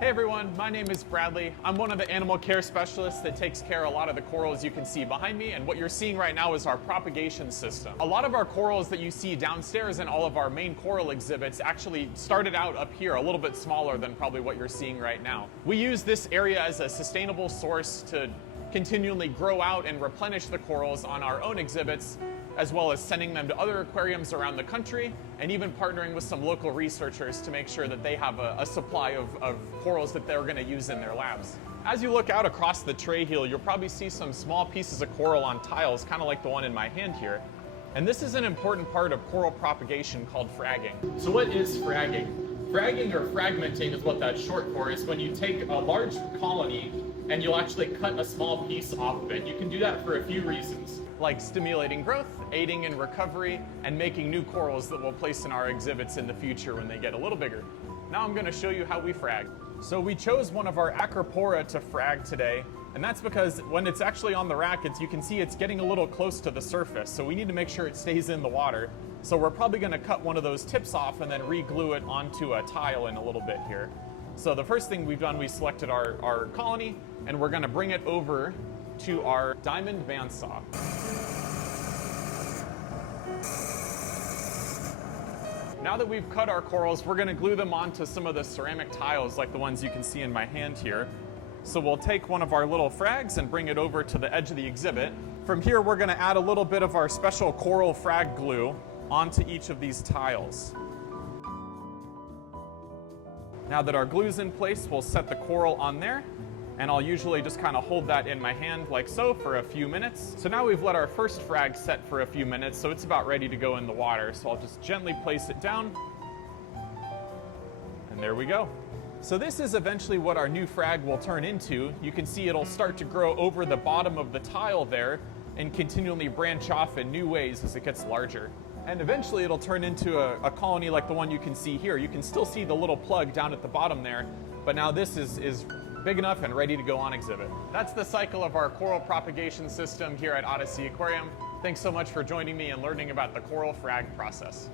Hey everyone, my name is Bradley. I'm one of the animal care specialists that takes care of a lot of the corals you can see behind me, and what you're seeing right now is our propagation system. A lot of our corals that you see downstairs in all of our main coral exhibits actually started out up here, a little bit smaller than probably what you're seeing right now. We use this area as a sustainable source to continually grow out and replenish the corals on our own exhibits, as well as sending them to other aquariums around the country, and even partnering with some local researchers to make sure that they have a supply of corals that they're gonna use in their labs. As you look out across the tray heel, you'll probably see some small pieces of coral on tiles, kind of like the one in my hand here. And this is an important part of coral propagation called fragging. So what is fragging? Fragging or fragmenting is what that's short for, is when you take a large colony and you'll actually cut a small piece off of it. You can do that for a few reasons, like stimulating growth, aiding in recovery, and making new corals that we'll place in our exhibits in the future when they get a little bigger. Now I'm gonna show you how we frag. So we chose one of our Acropora to frag today, and that's because when it's actually on the rack, you can see it's getting a little close to the surface, so we need to make sure it stays in the water. So we're probably gonna cut one of those tips off and then re-glue it onto a tile in a little bit here. So the first thing we've done, we selected our colony, and we're gonna bring it over to our diamond bandsaw. Now that we've cut our corals, we're gonna glue them onto some of the ceramic tiles like the ones you can see in my hand here. So we'll take one of our little frags and bring it over to the edge of the exhibit. From here, we're gonna add a little bit of our special coral frag glue onto each of these tiles. Now that our glue's in place, we'll set the coral on there, and I'll usually just kind of hold that in my hand like so for a few minutes. So now we've let our first frag set for a few minutes, so it's about ready to go in the water. So I'll just gently place it down, and there we go. So this is eventually what our new frag will turn into. You can see it'll start to grow over the bottom of the tile there and continually branch off in new ways as it gets larger. And eventually it'll turn into a colony like the one you can see here. You can still see the little plug down at the bottom there, but now this is big enough and ready to go on exhibit. That's the cycle of our coral propagation system here at OdySea Aquarium. Thanks so much for joining me and learning about the coral frag process.